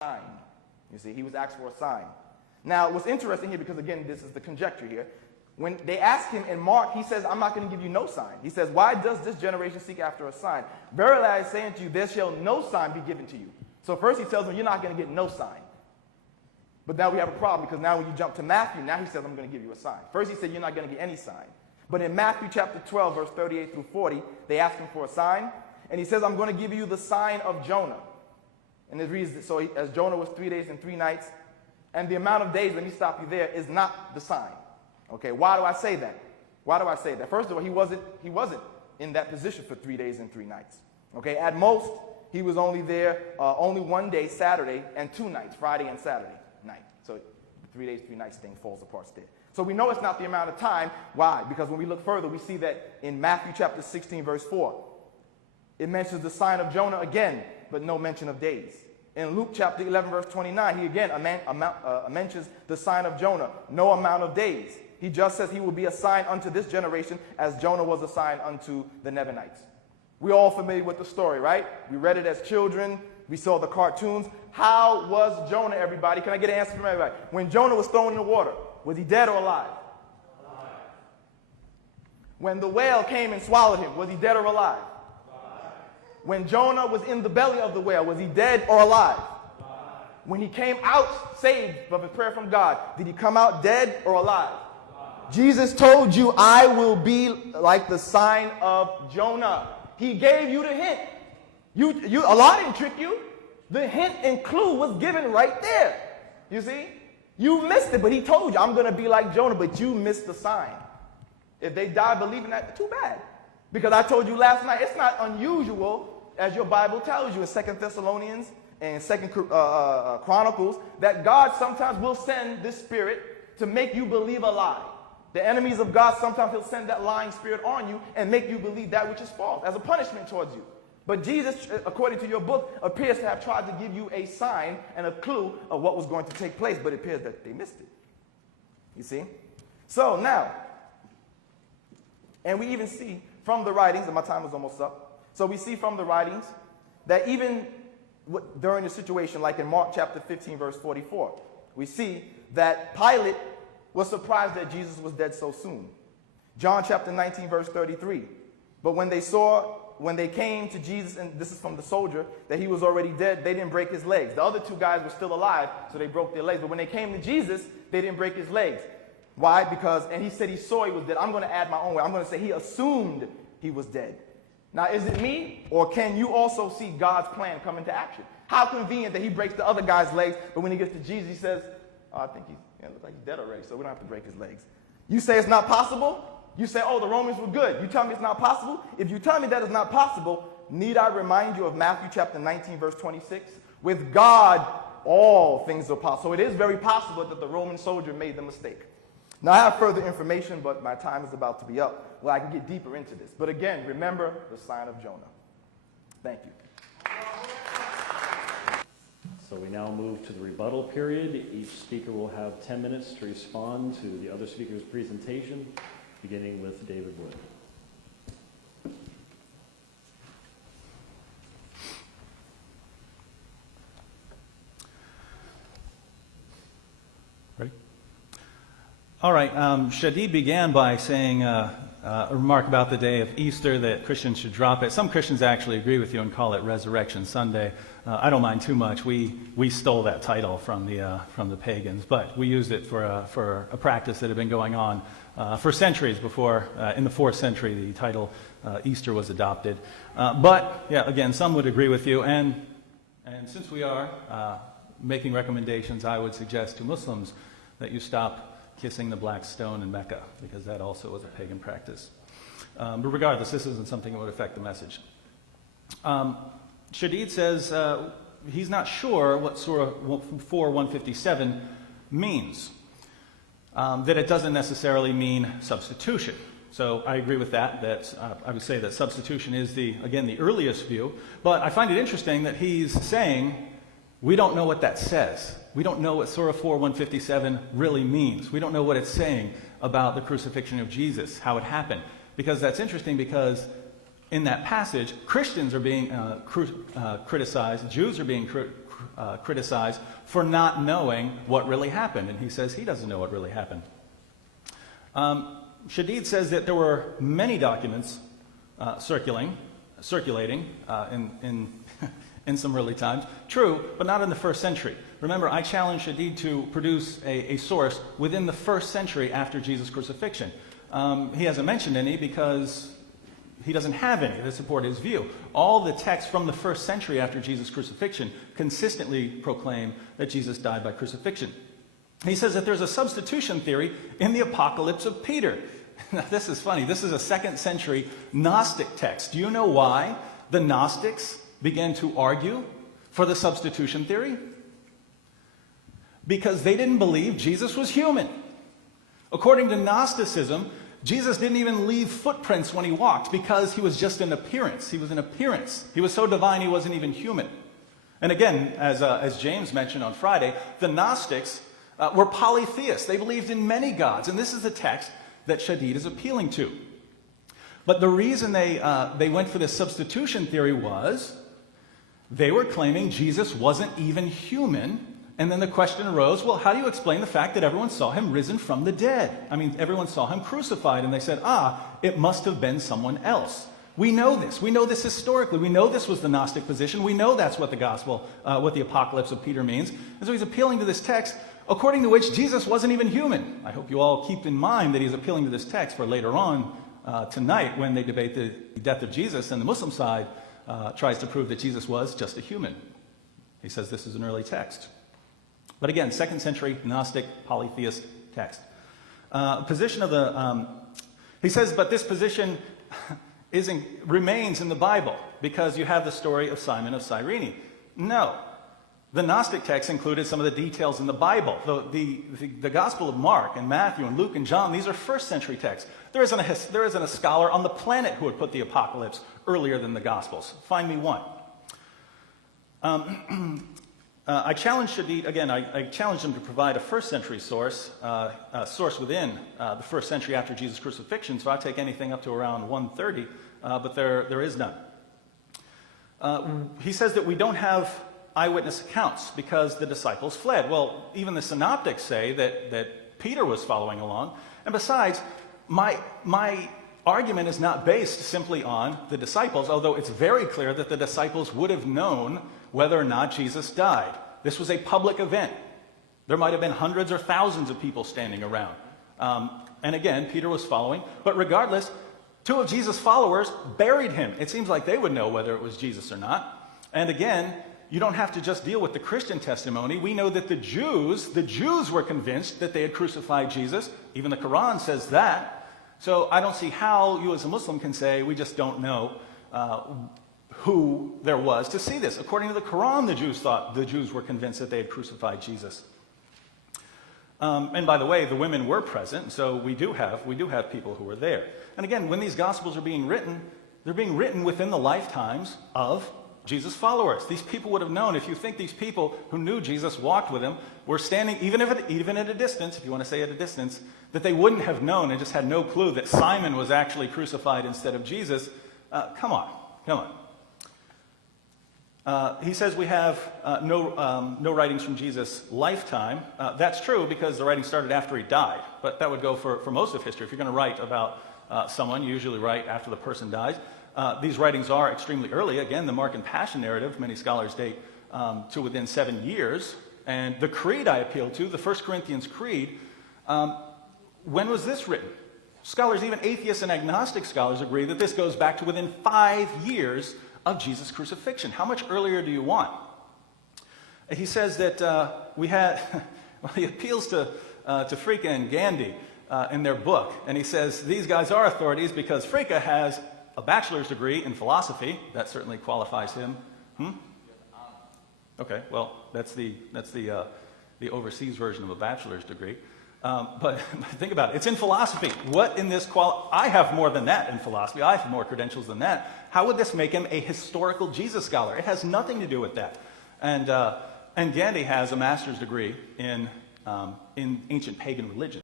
sign. You see, he was asked for a sign. Now, what's interesting here, because again, this is the conjecture here, when they ask him in Mark, he says, I'm not going to give you no sign. He says, why does this generation seek after a sign? Verily I say unto you, there shall no sign be given to you. So first he tells them, you're not going to get no sign. But now we have a problem, because now when you jump to Matthew, now he says, I'm going to give you a sign. First he said, you're not going to get any sign. But in Matthew chapter 12, verse 38 through 40, they ask him for a sign. And he says, I'm going to give you the sign of Jonah. And it reads, so as Jonah was 3 days and 3 nights, and the amount of days, let me stop you there, is not the sign. Okay, why do I say that? Why do I say that? First of all, he wasn't in that position for 3 days and 3 nights. Okay, at most, he was only there only 1 day, Saturday, and 2 nights, Friday and Saturday night. So the 3 days, 3 nights thing falls apart there. So we know it's not the amount of time. Why? Because when we look further, we see that in Matthew chapter 16, verse 4, it mentions the sign of Jonah again, but no mention of days. In Luke chapter 11, verse 29, he again mentions the sign of Jonah, no amount of days. He just says he will be a sign unto this generation as Jonah was a sign unto the Ninevites. We're all familiar with the story, right? We read it as children. We saw the cartoons. How was Jonah, everybody? Can I get an answer from everybody? When Jonah was thrown in the water, was he dead or alive? Alive. When the whale came and swallowed him, was he dead or alive? When Jonah was in the belly of the whale, was he dead or alive? When he came out saved of a prayer from God, did he come out dead or alive? Jesus told you, I will be like the sign of Jonah. He gave you the hint. Allah didn't trick you. The hint and clue was given right there. You see? You missed it, but he told you, I'm going to be like Jonah, but you missed the sign. If they die believing that, too bad. Because I told you last night, it's not unusual, as your Bible tells you in 2 Thessalonians and 2 Chronicles, that God sometimes will send this spirit to make you believe a lie. The enemies of God, sometimes he'll send that lying spirit on you and make you believe that which is false as a punishment towards you. But Jesus, according to your book, appears to have tried to give you a sign and a clue of what was going to take place, but it appears that they missed it. You see? So now, and we even see from the writings, and my time is almost up, so we see from the writings that even during a situation like in Mark chapter 15, verse 44, we see that Pilate was surprised that Jesus was dead so soon. John chapter 19, verse 33, but when they came to Jesus, and this is from the soldier, that he was already dead, they didn't break his legs. The other 2 guys were still alive, so they broke their legs. But when they came to Jesus, they didn't break his legs. Why? Because, and he said he saw he was dead. I'm going to add my own way. I'm going to say he assumed he was dead. Now, is it me, or can you also see God's plan come into action? How convenient that he breaks the other guy's legs, but when he gets to Jesus, he says, oh, I think it looks like he's dead already, so we don't have to break his legs. You say it's not possible? You say, oh, the Romans were good. You tell me it's not possible? If you tell me that it's not possible, need I remind you of Matthew chapter 19, verse 26? With God, all things are possible. So it is very possible that the Roman soldier made the mistake. Now, I have further information, but my time is about to be up. Well, I can get deeper into this. But again, remember the sign of Jonah. Thank you. So we now move to the rebuttal period. Each speaker will have 10 minutes to respond to the other speaker's presentation, beginning with David Wood. Ready? All right. Shadid began by saying a remark about the day of Easter, that Christians should drop it. Some Christians actually agree with you and call it Resurrection Sunday. I don't mind too much. We stole that title from the pagans, but we used it for a practice that had been going on for centuries before. In the 4th century, the title Easter was adopted. But yeah, again, some would agree with you, and since we are making recommendations, I would suggest to Muslims that you stop kissing the black stone in Mecca, because that also was a pagan practice. But regardless, this isn't something that would affect the message. Shadid says he's not sure what Surah 4:157 means, that it doesn't necessarily mean substitution. So I agree with that, I would say that substitution is, again, the earliest view, but I find it interesting that he's saying we don't know what that says. We don't know what Surah 4:157 really means. We don't know what it's saying about the crucifixion of Jesus, how it happened. Because that's interesting, because in that passage, Christians are being criticized, Jews are being criticized for not knowing what really happened. And he says he doesn't know what really happened. Shadid says that there were many documents circulating in some early times. True, but not in the first century. Remember, I challenged Shadid to produce a source within the first century after Jesus' crucifixion. He hasn't mentioned any because he doesn't have any that support his view. All the texts from the first century after Jesus' crucifixion consistently proclaim that Jesus died by crucifixion. He says that there's a substitution theory in the Apocalypse of Peter. Now, this is funny. This is a 2nd century Gnostic text. Do you know why the Gnostics began to argue for the substitution theory? Because they didn't believe Jesus was human. According to Gnosticism, Jesus didn't even leave footprints when he walked because he was just an appearance. He was an appearance. He was so divine he wasn't even human. And again, as James mentioned on Friday, the Gnostics were polytheists. They believed in many gods. And this is the text that Shadid is appealing to. But the reason they went for this substitution theory was they were claiming Jesus wasn't even human. And then the question arose, well, how do you explain the fact that everyone saw him risen from the dead? I mean, everyone saw him crucified, and they said, it must have been someone else. We know this. We know this historically. We know this was the Gnostic position. We know that's what the gospel, what the Apocalypse of Peter means. And so he's appealing to this text, according to which Jesus wasn't even human. I hope you all keep in mind that he's appealing to this text for later on tonight when they debate the death of Jesus, and the Muslim side tries to prove that Jesus was just a human. He says this is an early text. But again, 2nd century Gnostic polytheist text. Position of the, he says, but this position remains in the Bible because you have the story of Simon of Cyrene. No. The Gnostic text included some of the details in the Bible. The Gospel of Mark and Matthew and Luke and John, these are 1st century texts. There isn't a scholar on the planet who would put the Apocalypse earlier than the Gospels. Find me one. I challenged Shadid, again, I challenged him to provide a 1st century source, source within the 1st century after Jesus' crucifixion, so I'd take anything up to around 130, but there is none. He says that we don't have eyewitness accounts because the disciples fled. Well, even the synoptics say that Peter was following along, and besides, my argument is not based simply on the disciples, although it's very clear that the disciples would have known whether or not Jesus died. This was a public event. There might have been hundreds or thousands of people standing around. And again, Peter was following. But regardless, 2 of Jesus' followers buried him. It seems like they would know whether it was Jesus or not. And again, you don't have to just deal with the Christian testimony. We know that the Jews were convinced that they had crucified Jesus. Even the Quran says that. So I don't see how you as a Muslim can say we just don't know who there was to see this. According to the Quran, the Jews were convinced that they had crucified Jesus. And by the way, the women were present, so we do have people who were there. And again, when these Gospels are being written, they're being written within the lifetimes of Jesus' followers. These people would have known. If you think these people who knew Jesus walked with him were standing, even at a distance, if you want to say at a distance, that they wouldn't have known and just had no clue that Simon was actually crucified instead of Jesus. Come on. He says we have no writings from Jesus' lifetime. That's true because the writing started after he died. But that would go for most of history. If you're going to write about someone, you usually write after the person dies. These writings are extremely early. Again, the Mark and Passion narrative, many scholars date to within 7 years. And the creed I appeal to, the 1 Corinthians Creed, when was this written? Scholars, even atheists and agnostic scholars, agree that this goes back to within 5 years of Jesus' crucifixion. How much earlier do you want? He says that he appeals to Fricke and Gandhi in their book, and he says these guys are authorities because Fricke has a bachelor's degree in philosophy. That certainly qualifies him. Okay, well, that's the overseas version of a bachelor's degree. But think about it. It's in philosophy. What in this I have more than that in philosophy. I have more credentials than that. How would this make him a historical Jesus scholar? It has nothing to do with that. And Gandhi has a master's degree in ancient pagan religion.